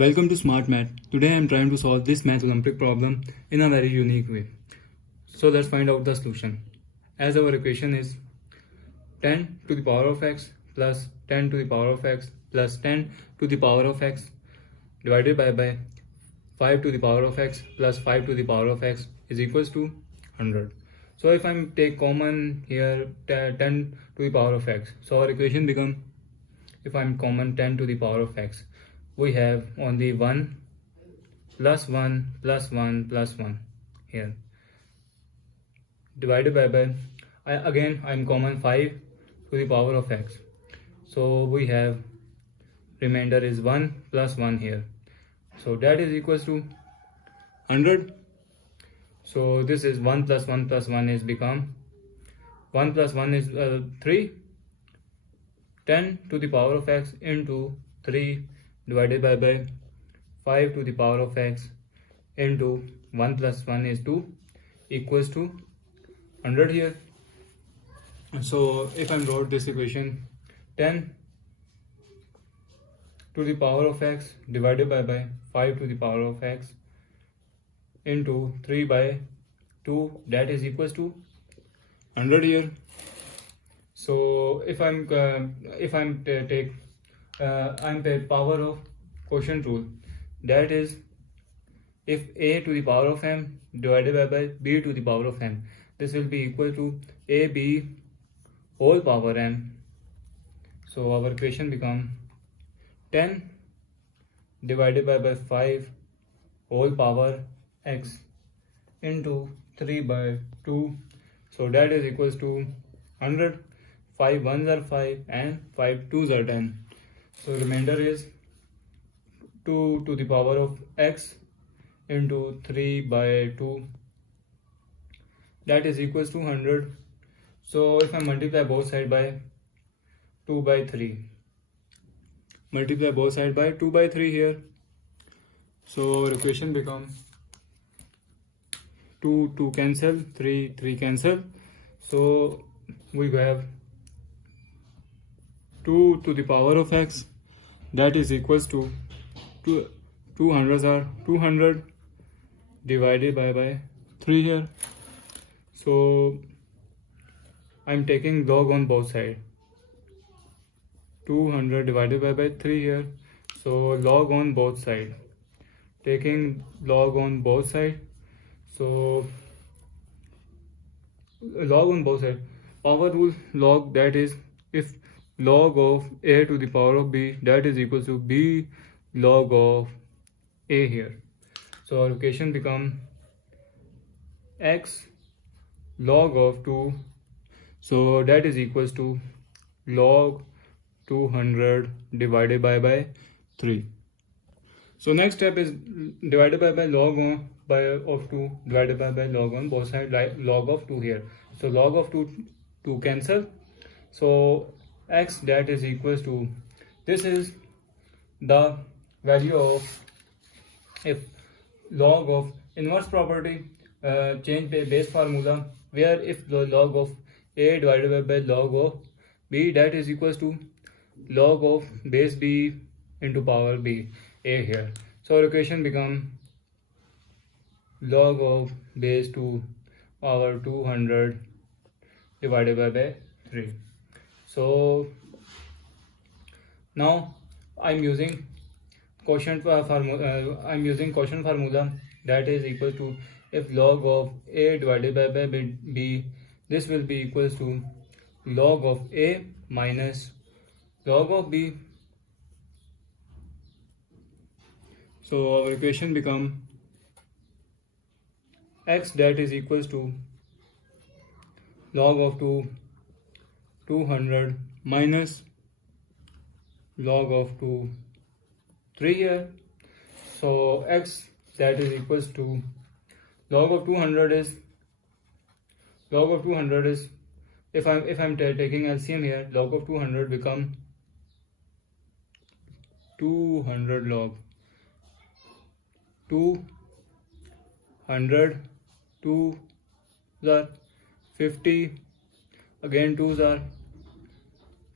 Welcome to Smart Math. Today I am trying to solve this math Olympic problem in a very unique way. So let's find out the solution. As our equation is 10 to the power of x plus 10 to the power of x plus 10 to the power of x divided by 5 to the power of x plus 5 to the power of x is equals to 100. So if I take common here 10 to the power of x, so our equation become, if I'm common 10 to the power of x, we have only 1 plus 1 plus 1 plus 1 here divided by I'm common 5 to the power of x, so we have remainder is 1 plus 1 here, so that is equals to 100. So this is 1 plus 1 plus 1 is become 1 plus 1 is 3, 10 to the power of x into 3 divided by 5 to the power of x into 1 plus 1 is 2 equals to 100 here. So if I wrote this equation, 10 to the power of x divided by 5 to the power of x into 3 by 2, that is equals to 100 here. So if I'm power of quotient rule, that is if a to the power of m divided by b to the power of m, this will be equal to ab whole power m. So our equation become 10 divided by 5 whole power x into 3 by 2, so that is equals to 100. 5 1s are 5 and 5 2s are 10. So remainder is 2 to the power of x into 3 by 2, that is equals to 100. So if I multiply both sides by 2 by 3, multiply both sides by 2 by 3 here, so our equation become 2 cancel, 3 cancel, so we have 2 to the power of x, that is equals to 200s are 200 divided by 3 here. So I'm taking log on both sides, 200 divided by 3 here, so log on both sides, taking log on both sides, so log on both sides, power rule log, that is if log of a to the power of b, that is equals to b log of a here. So our equation become x log of 2, so that is equals to log 200 divided by 3. So next step is divided by log of 2 divided by log on both sides, like log of 2 here, so log of 2 cancel, so x, that is equals to, this is the value of, if log of inverse property, change base formula, where if the log of a divided by log of b, that is equals to log of base b into power b, a here. So our equation become log of base 2 power 200 divided by 3. So now I'm using quotient formula, that is equal to, if log of a divided by b, this will be equals to log of a minus log of b. So our equation become x, that is equals to log of 200 minus log of 3 here. So x, that is equals to log of 200 is if I'm taking LCM here, log of 200 become 200 log 200, 2 are 50, again 2s are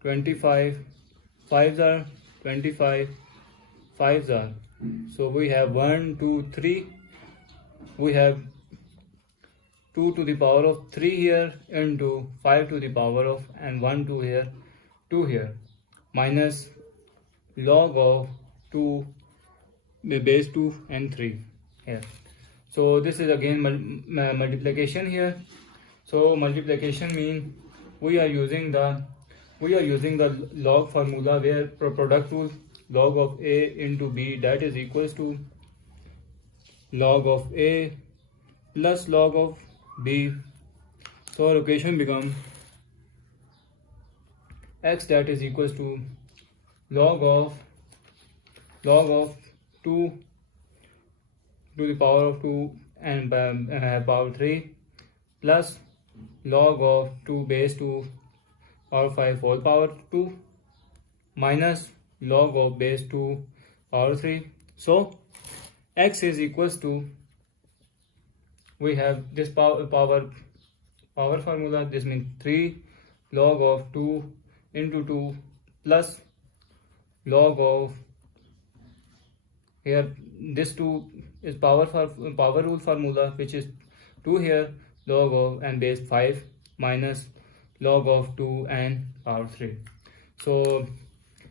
25, 5s are 25, 5s are. So we have 1, 2, 3. We have 2 to the power of 3 here into 5 to the power of and 1 2 here, 2 here, minus log of 2 base 2 and 3 here. So this is again multiplication here. So multiplication means we are using the log formula where product rule, log of a into b, that is equals to log of a plus log of b. So our equation become x, that is equals to log of 2 to the power of 2 and power 3 plus log of 2 base 2 power 5 whole power 2 minus log of base 2 power 3. So x is equals to, we have this power formula. This means 3 log of 2 into 2 plus log of, here this 2 is power rule formula, which is 2 here, log of and base 5 minus log of 2 and power 3. So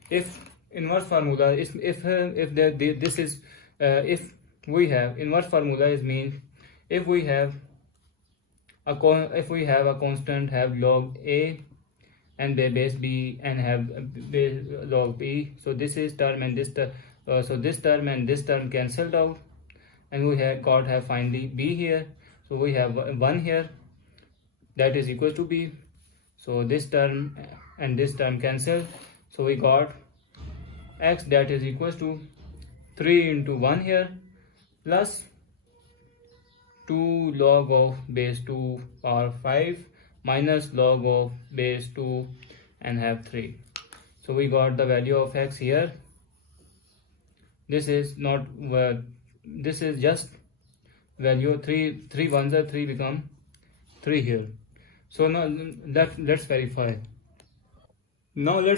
if inverse formula is, if we have inverse formula is means if we have a constant have log a and base b and have base log b. So this is term and this term, so this term and this term cancelled out, and we have finally b here. So we have 1 here, that is equal to b. So this term and this term cancel. So we got x, that is equals to 3 into 1 here plus 2 log of base 2 power 5 minus log of base 2 and have 3. So we got the value of x here. This is not, this is just value 3 ones are 3 become 3 here. So now let's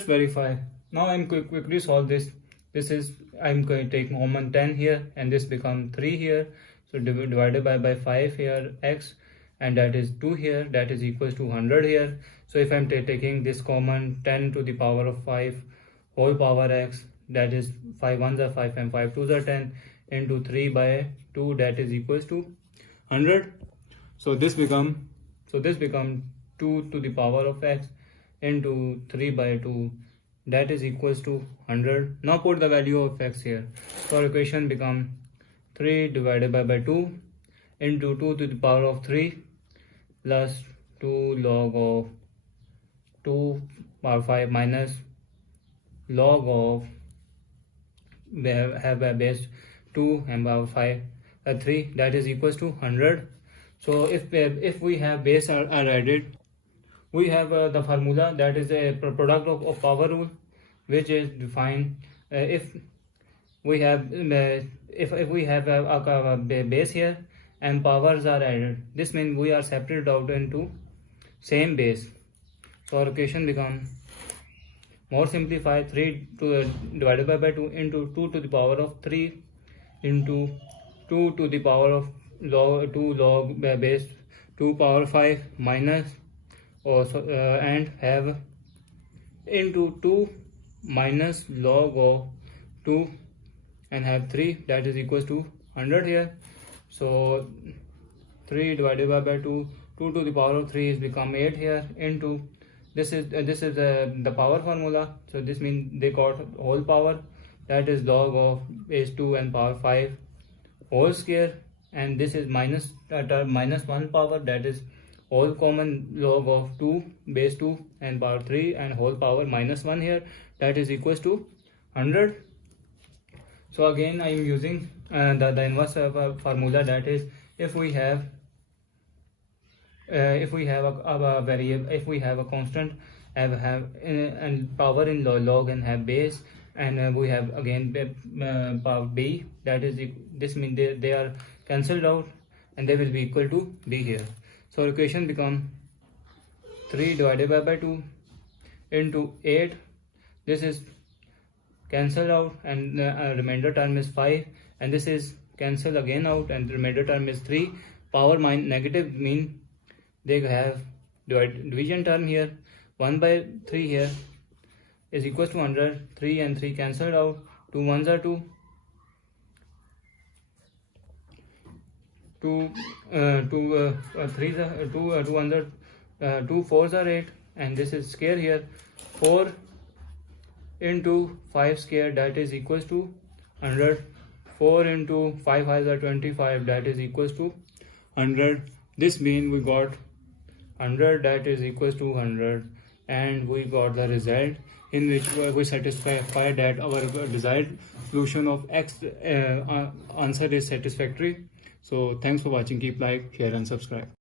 verify. Now I'm quickly solve this. This is, I'm going to take common 10 here and this become 3 here. So divided by 5 here x, and that is 2 here, that is equals to 100 here. So if I'm taking this common 10 to the power of 5 whole power x, that is 5 ones are 5 and 5 twos are 10 into 3 by 2, that is equals to 100. So this become 2 to the power of x into 3 by 2, that is equals to 100. Now put the value of x here. So our equation become 3 divided by 2 into 2 to the power of 3 plus 2 log of 2 power 5 minus log of, we have a base 2 and power 5 3, that is equals to 100. So if we have base are added, we have the formula, that is a product of power rule, which is defined if we have if we have a base here and powers are added. This means we are separated out into same base. So our equation become more simplified, 3 divided by 2 into 2 to the power of 3 into 2 to the power of log 2 log base 2 power 5 minus also and have into 2 minus log of 2 and have 3, that is equals to 100 here. So 3 divided by 2 to the power of 3 is become 8 here into this is the power formula. So this means they got whole power, that is log of base 2 and power 5 whole square, and this is minus minus 1 power, that is whole common log of 2 base 2 and power 3 and whole power minus 1 here, that is equals to 100. So again I am using the inverse formula, that is if we have a variable, if we have a constant and power in log and have base, and we have again power b, that is this means they are cancelled out and they will be equal to b here. So equation become 3 divided by 2 into 8, this is cancelled out, and remainder term is 5, and this is cancelled again out, and the remainder term is 3. Power negative mean they have division term here. 1 by 3 here is equals to 100. 3 and 3 cancelled out. 2 ones are 2. 2 ones are 2 fours are 8, and this is square here. 4 into 5 square, that is equals to 100. 4 into 5 5s are 25, that is equals to 100. This means we got 100, that is equals to 100, and we got the result in which we satisfy that our desired solution of x answer is satisfactory. So thanks for watching. Keep like, share and subscribe.